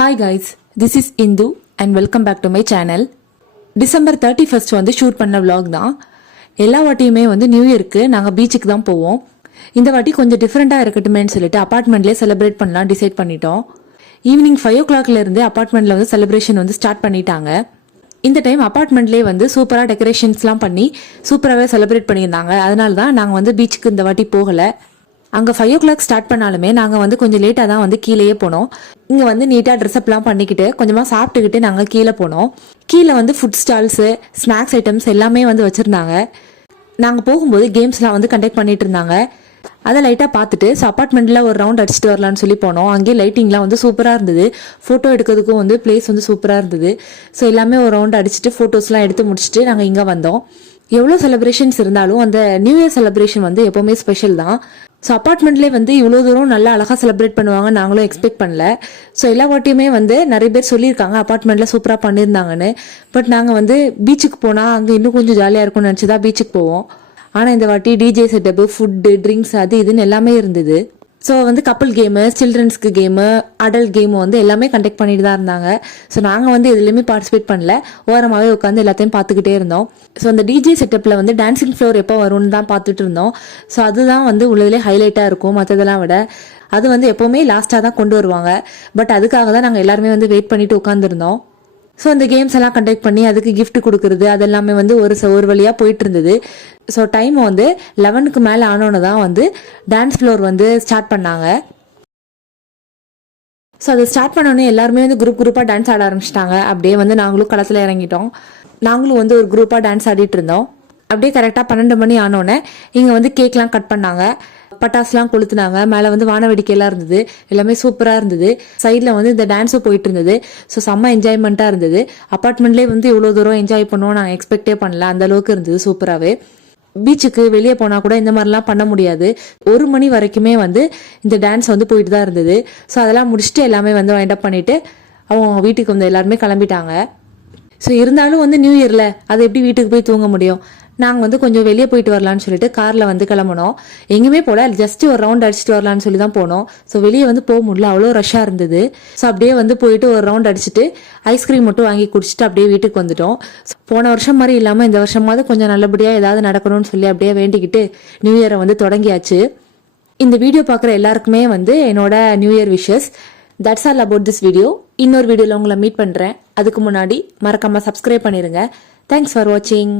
Hi guys, this is Indu and welcome back to my channel. December 31st வந்து shoot பண்ண vlog தான். எல்லா வாட்டியுமே வந்து நியூ இயருக்கு நாங்கள் பீச்சுக்கு தான் போவோம். இந்த வாட்டி கொஞ்சம் டிஃப்ரெண்ட்டாக இருக்கட்டுமேன்னு சொல்லிட்டு அப்பார்ட்மெண்ட்லேயே செலிப்ரேட் பண்ணலாம் டிசைட் பண்ணிட்டோம். ஈவினிங் 5 o'clockல இருந்து அப்பார்ட்மெண்ட்ல வந்து செலிப்ரேஷன் வந்து ஸ்டார்ட் பண்ணிட்டாங்க. இந்த டைம் அப்பார்ட்மெண்ட்லேயே வந்து சூப்பராக டெக்கரேஷன்ஸ்லாம் பண்ணி சூப்பராகவே செலிப்ரேட் பண்ணியிருந்தாங்க. அதனால தான் நாங்கள் வந்து பீச்சுக்கு இந்த வாட்டி போகலை. அங்கே 5 o'clock ஸ்டார்ட் பண்ணாலுமே நாங்கள் வந்து கொஞ்சம் லேட்டாக தான் வந்து கீழேயே போனோம். இங்கே வந்து நீட்டாக ட்ரெஸ்அப்லாம் பண்ணிக்கிட்டு கொஞ்சமாக சாப்பிட்டுக்கிட்டு நாங்கள் கீழே போனோம். கீழே வந்து ஃபுட் ஸ்டால்ஸு, ஸ்நாக்ஸ் ஐட்டம்ஸ் எல்லாமே வந்து வச்சுருந்தாங்க. நாங்கள் போகும்போது கேம்ஸ்லாம் வந்து கண்டக்ட் பண்ணிட்டு இருந்தாங்க. அதை லைட்டாக பார்த்துட்டு அப்பார்ட்மெண்ட்டில் ஒரு ரவுண்ட் அடிச்சுட்டு வரலான்னு சொல்லி போனோம். அங்கேயே லைட்டிங்லாம் வந்து சூப்பராக இருந்தது. ஃபோட்டோ எடுக்கிறதுக்கும் வந்து பிளேஸ் வந்து சூப்பராக இருந்தது. ஸோ எல்லாமே ஒரு ரவுண்ட் அடிச்சுட்டு ஃபோட்டோஸ்லாம் எடுத்து முடிச்சுட்டு நாங்கள் இங்கே வந்தோம். எவ்வளோ செலிப்ரேஷன்ஸ் இருந்தாலும் அந்த நியூ இயர் செலிப்ரேஷன் வந்து எப்போவுமே ஸ்பெஷல் தான். ஸோ அப்பார்ட்மெண்ட்லேயே வந்து இவ்வளோ தூரம் நல்லா அழகாக செலிப்ரேட் பண்ணுவாங்க நாங்களும் எக்ஸ்பெக்ட் பண்ணல. ஸோ எல்லா வாட்டியுமே வந்து நிறைய பேர் சொல்லியிருக்காங்க அப்பார்ட்மெண்ட்டில் சூப்பராக பண்ணியிருந்தாங்கன்னு. பட் நாங்கள் வந்து பீச்சுக்கு போனால் அங்கே இன்னும் கொஞ்சம் ஜாலியாக இருக்கும்னு நினச்சி தான் பீச்சுக்கு போவோம். ஆனால் இந்த வாட்டி டிஜே செட்டப்பு, ஃபுட்டு, ட்ரிங்க்ஸ் அது இதுன்னு எல்லாமே இருந்தது. ஸோ வந்து கப்புள் கேமு, சில்ட்ரன்ஸ்க்கு கேமு, அடல்ட் கேமு வந்து எல்லாமே கண்டக்ட் பண்ணிட்டு தான் இருந்தாங்க. ஸோ நாங்கள் வந்து எதுலேயுமே பார்ட்டிசிபேட் பண்ணல, ஓரமாகவே உட்காந்து எல்லாத்தையும் பார்த்துக்கிட்டே இருந்தோம். ஸோ அந்த டிஜே செட்டப்பில் வந்து டான்சிங் ஃப்ளோர் எப்போ வரும்னு தான் பார்த்துட்டு இருந்தோம். ஸோ அதுதான் வந்து உள்ளதுலேயே ஹைலைட்டாக இருக்கும் மற்றதெல்லாம் விட. அது வந்து எப்போவுமே லாஸ்ட்டாக தான் கொண்டு வருவாங்க. பட் அதுக்காக தான் நாங்கள் எல்லாருமே வந்து வெயிட் பண்ணிட்டு உட்காந்துருந்தோம். ஸோ அந்த கேம்ஸ் எல்லாம் கண்டக்ட் பண்ணி அதுக்கு கிஃப்ட் கொடுக்கறது அதெல்லாமே வந்து ஒரு வழியாக போயிட்டு இருந்தது. ஸோ டைம் வந்து 11க்கு மேலே ஆனோன்னு தான் வந்து டான்ஸ் ஃப்ளோர் வந்து ஸ்டார்ட் பண்ணாங்க. ஸோ அதை ஸ்டார்ட் பண்ணோன்னே எல்லாருமே வந்து குரூப்பாக டான்ஸ் ஆட ஆரம்பிச்சிட்டாங்க. அப்படியே வந்து நாங்களும் களத்தில் இறங்கிட்டோம். நாங்களும் வந்து ஒரு குரூப்பாக டான்ஸ் ஆடிட்டு இருந்தோம். அப்படியே கரெக்டாக 12 மணி ஆனோடனே இங்கே வந்து கேக்லாம் கட் பண்ணாங்க, பட்டாசுலாம் கொளுத்துனாங்க. மேலே வந்து வானவேடிக்கையெல்லாம் இருந்தது. எல்லாமே சூப்பராக இருந்தது. சைடில் வந்து இந்த டான்ஸும் போயிட்டு இருந்தது. ஸோ செம்ம என்ஜாய்மெண்ட்டாக இருந்தது. அப்பார்ட்மெண்ட்லேயே வந்து இவ்வளோ தூரம் என்ஜாய் பண்ணுவோம் நாங்கள் எக்ஸ்பெக்டே பண்ணல. அந்த அளவுக்கு இருந்தது சூப்பராகவே. பீச்சுக்கு வெளியே போனால் கூட இந்த மாதிரிலாம் பண்ண முடியாது. 1 மணி வரைக்குமே வந்து இந்த டான்ஸ் வந்து போயிட்டு தான் இருந்தது. ஸோ அதெல்லாம் முடிச்சுட்டு எல்லாமே வந்து வைண்ட் அப் பண்ணிவிட்டு அவங்க வீட்டுக்கு வந்து எல்லாருமே கிளம்பிட்டாங்க. ஸோ இருந்தாலும் வந்து நியூ இயரில் அதை எப்படி வீட்டுக்கு போய் தூங்க முடியும்? நாங்கள் வந்து கொஞ்சம் வெளியே போயிட்டு வரலான்னு சொல்லிட்டு காரில் வந்து கிளம்புனோம். எங்கேயுமே போல, ஜஸ்ட் ஒரு ரவுண்ட் அடிச்சுட்டு வரலான்னு சொல்லி தான் போனோம். ஸோ வெளியே வந்து போக முடியல, அவ்வளோ ரஷ்ஷாக இருந்தது. ஸோ அப்படியே வந்து போயிட்டு ஒரு ரவுண்ட் அடிச்சுட்டு ஐஸ்கிரீம் மட்டும் வாங்கி குடிச்சிட்டு அப்படியே வீட்டுக்கு வந்துட்டோம். போன வருஷம் மாதிரி இல்லாமல் இந்த வருஷமாவது கொஞ்சம் நல்லபடியாக ஏதாவது நடக்கணும்னு சொல்லி அப்படியே வேண்டிக்கிட்டு நியூ இயரை வந்து தொடங்கியாச்சு. இந்த வீடியோ பார்க்குற எல்லாருக்குமே வந்து என்னோட new year wishes. That's all about this video. இன்னொரு வீடியோவில் உங்களை மீட் பண்ணுறேன். அதுக்கு முன்னாடி மறக்காமல் சப்ஸ்கிரைப் பண்ணிடுங்க. தேங்க்ஸ் ஃபார் வாட்சிங்.